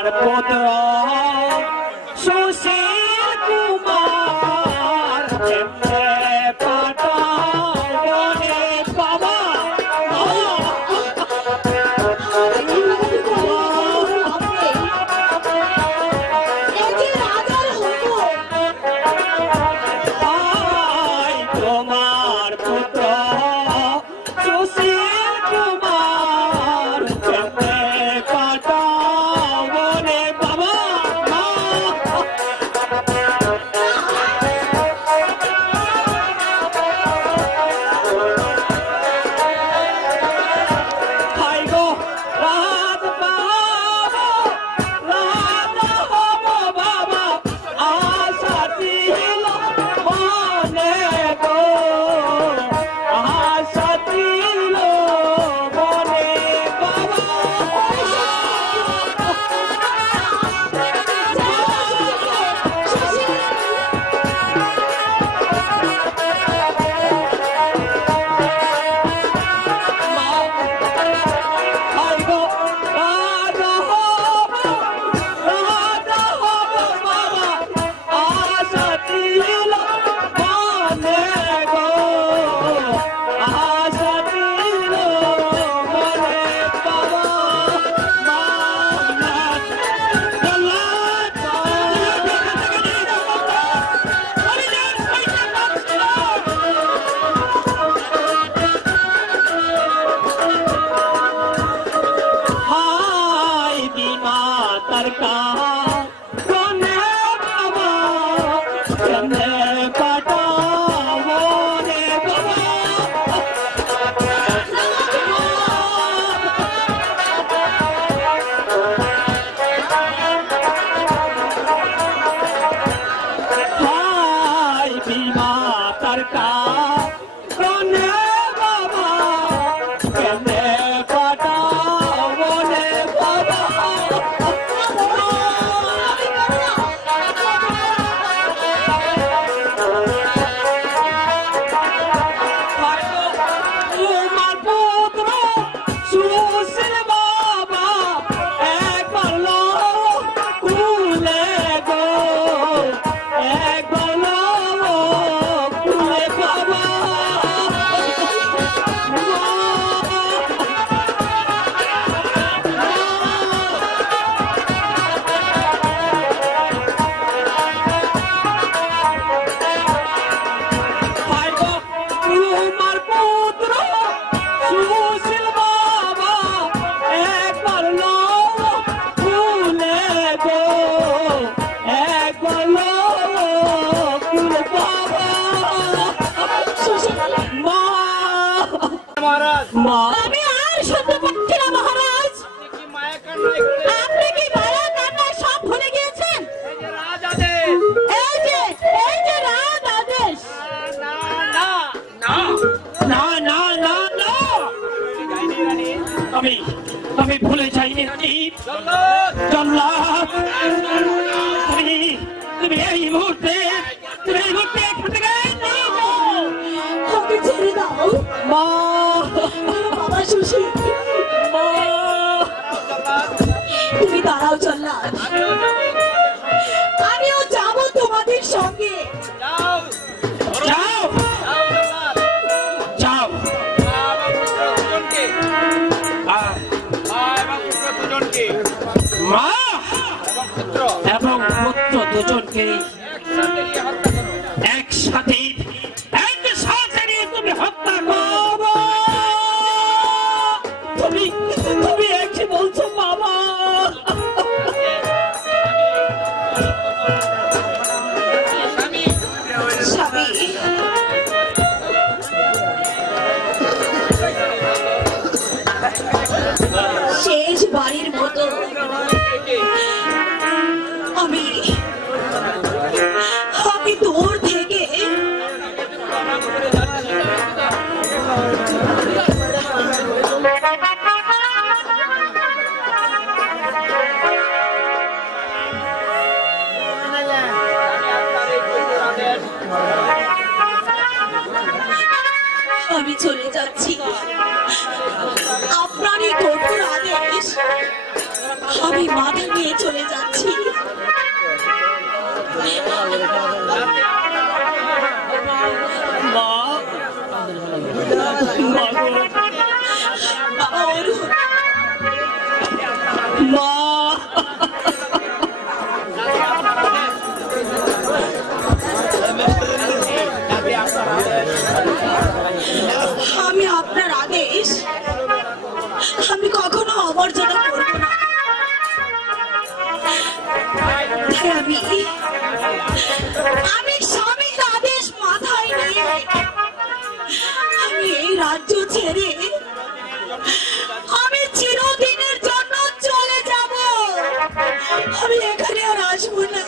তোমার পুত্র সুশীল কুমার আমি ভুলে যাইনি তুমি এই মুহূর্তে মা বাবা সুশীল তুমি দাঁড়াও জল্লাদ আমিও যাবো তোমাদের সঙ্গে যাও যাও মা এবং পুত্র দুজনকে একসাথে নিয়ে তুমি হত্যা করো। তুমি একই বলছো বাবা। শেষ বাড়ির মতো আমি দূর থেকে আমি চলে যাচ্ছি। আপনারই কঠোর আদেশ আমি মাথা নিয়ে চলে আমি স্বামীর আদেশ মাথায় নিয়ে আমি এই রাজ্য ছেড়ে আমি চিরদিনের জন্য চলে যাব। আমি এখানে আর আসবো না।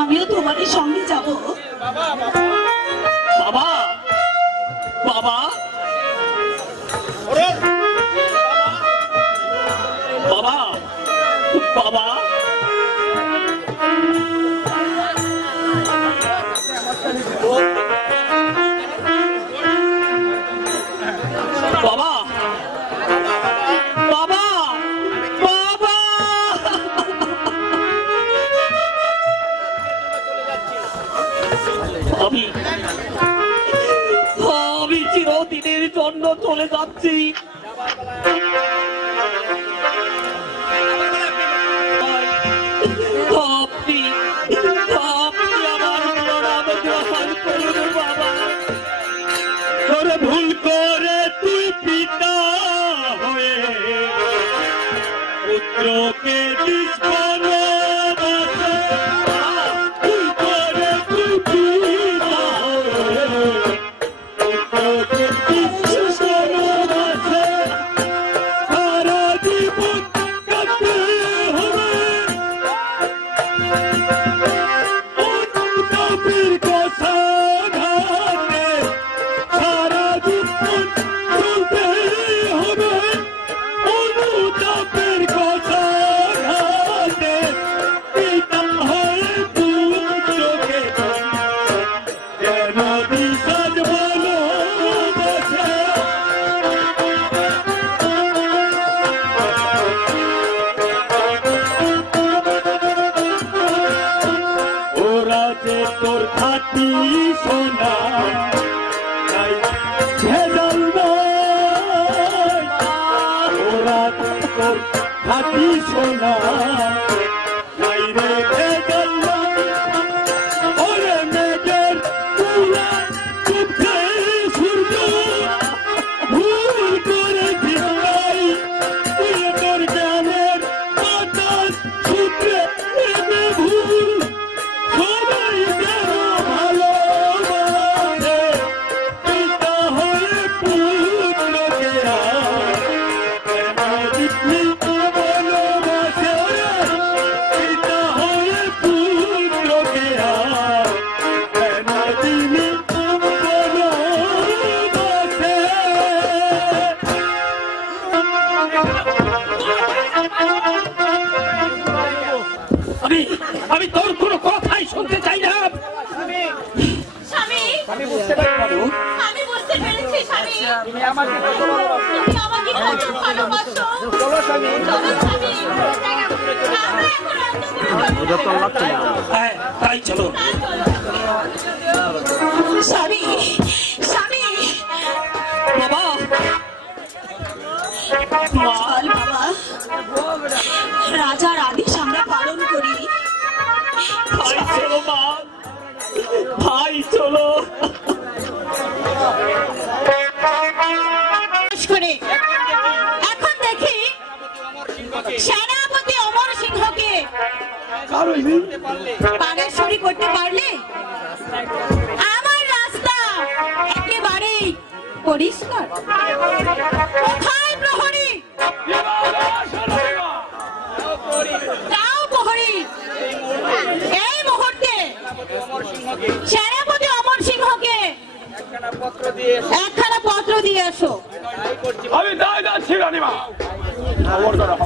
আমিও তোমাদের সঙ্গে যাব। বাবা বাবা বাবা বাবা বাবা জন্য চলে যাচ্ছি। আপনি আমার প্রণাম গ্রহণ করুন বাবা। তোরে ভুল করে তুই পিতা হয়ে পুত্রকে দিস বনবাসে। ভুল করে তুই পিতা হয়ে পুত্রকে দিস বনবাসে। সারা জীবন কাটতে হবে অনুতাপের কথা ঘাটে। সারা জীবন চলতে হবে অনুতাপের কথা ঘাটে। পিতা হয়ে পুত্রকে কেন দিস বনবাসে। ওরা যে তোর খাটি সোনা তাই ভেজাল নয়। ওরা যে তোর খাটি সোনা তাই রে ভেজাল নয়। ওরে মেঘের তুলা চুপছে সূর্য ভুল করে দিলাই। তুই তোর জ্ঞানের বাতাস সূত্রে প্রেমে ভুল সবাই যেন ভালোবাসে। পিতা হয়ে পুত্রকে কেন দিলি বনবাসে। পিতা হয়ে পুত্রকে কেন দিলি বনবাসে। আমি তোর কোনো কথাই শুনতে চাই না। স্বামী, আমি বুঝতে পারি না। আমি বুঝতে পেরেছি স্বামী, তুমি আমাকে কত ভালোবাসো। তুমি আমাকে কত ভালোবাসো। চলো স্বামী। চলো স্বামী, আমরা এখন অন্তঃপুরে যাবো। হ্যাঁ তাই চলো। স্বামী স্বামী বাবা মা, চল বাবা, রাজার আদেশ আমরা পালন করি। ভাই চলো মা, ভাই চলো। করে এখন দেখি সেনাপতি অমর সিংহকে পানেশ্বরী করতে পারলে আমার রাস্তা একেবারেই পরিষ্কার। কোথায় প্রহরী? যাও প্রহরী, এই মুহূর্তে সেনাপতি অমর সিংহকে একখানা পত্র দিয়ে এসো। আমি তাই যাচ্ছি রানীমা। খবর দাও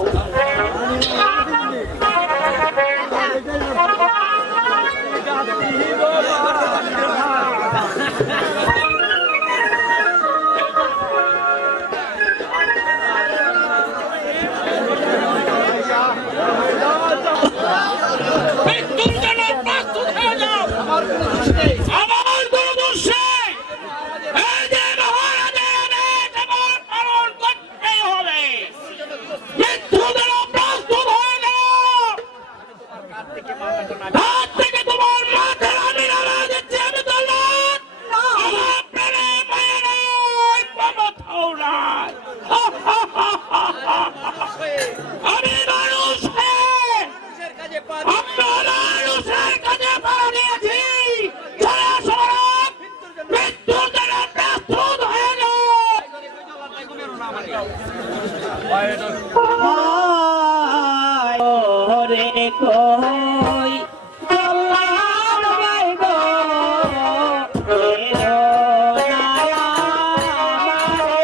আমার দূরদর্শে এই যে মহারাজের আদেশ আমার পালন করতেই হবে। মৃত্যুদের প্রস্তুত হয়ে যাও। হাত থেকে তোমার মাথার আমি নাড়া দিচ্ছি। আমি দৌলত আমার প্রাণে পায়ে নাই, কোথাও নাই। আমি মানুষ হয়ে আমরা মানুষের কাজে পা দিয়েছি। চলে আসো মহারাজ, মৃত্যুর জন্য প্রস্তুত হয়ে যাও। ওরে কই আল্লাহর ভাই গো, এলো না আমারে।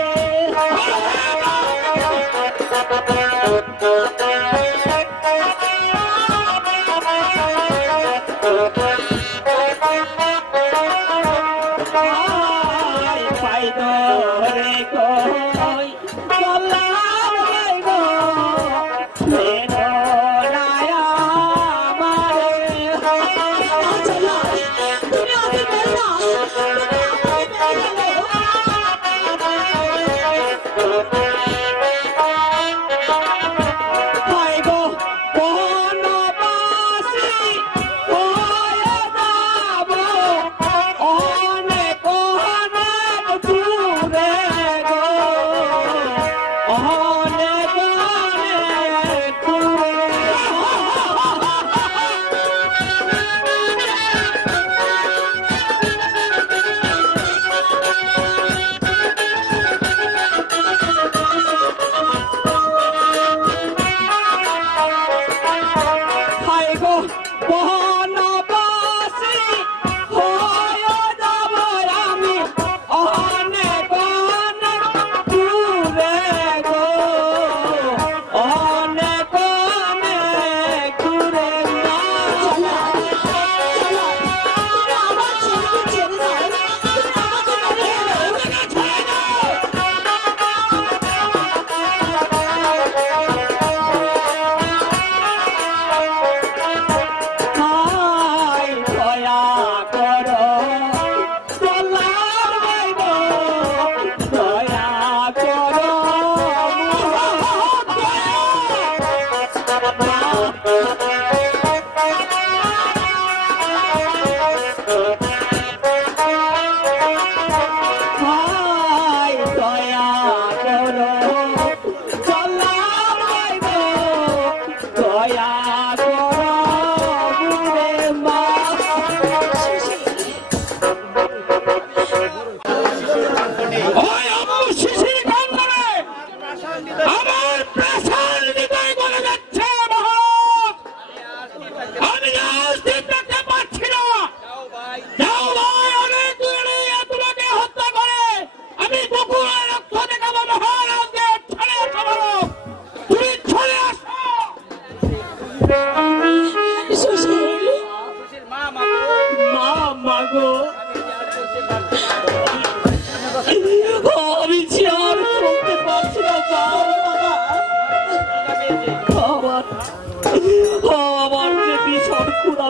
পাই রে কই আল্লাহর ভাই গো, এলো না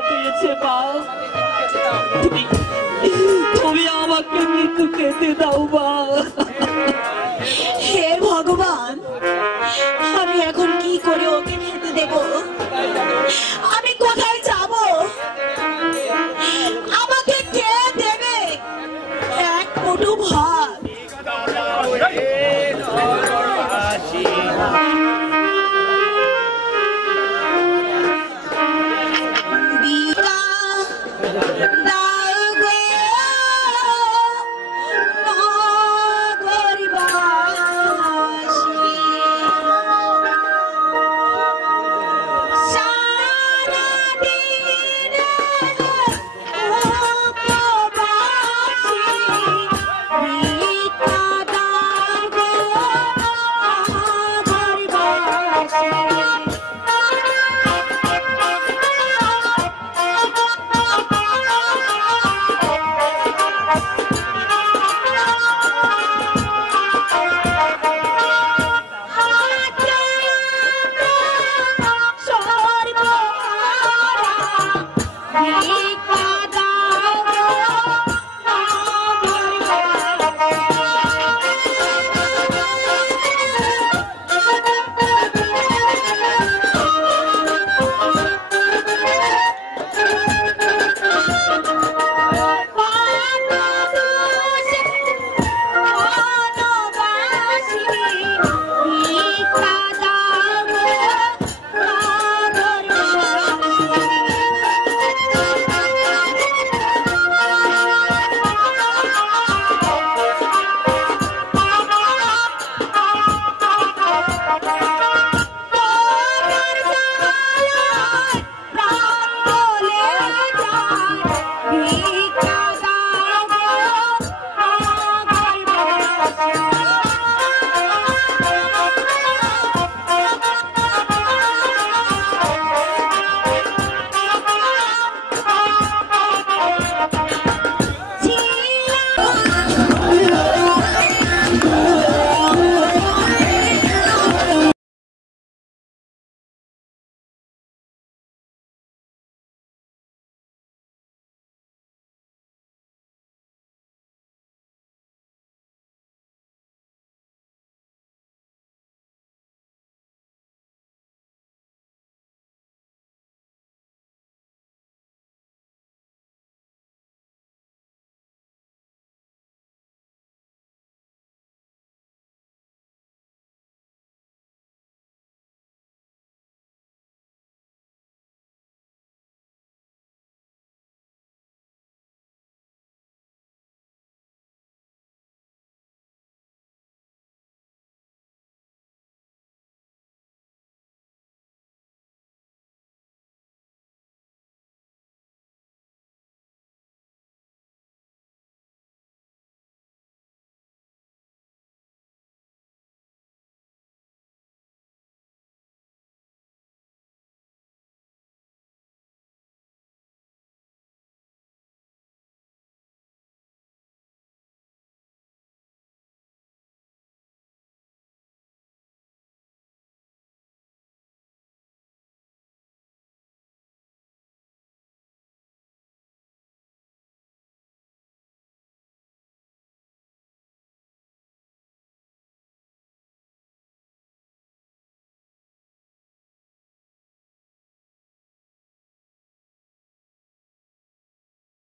পেয়েছে মা। তুমি আমাকে মৃত্যু খেতে দাও মা। হে ভগবান, আমি এখন কি করে ওকে খেতে দেব? আমি কোথায় যাব? আমাকে কে দেবে এক মুঠো ভাত?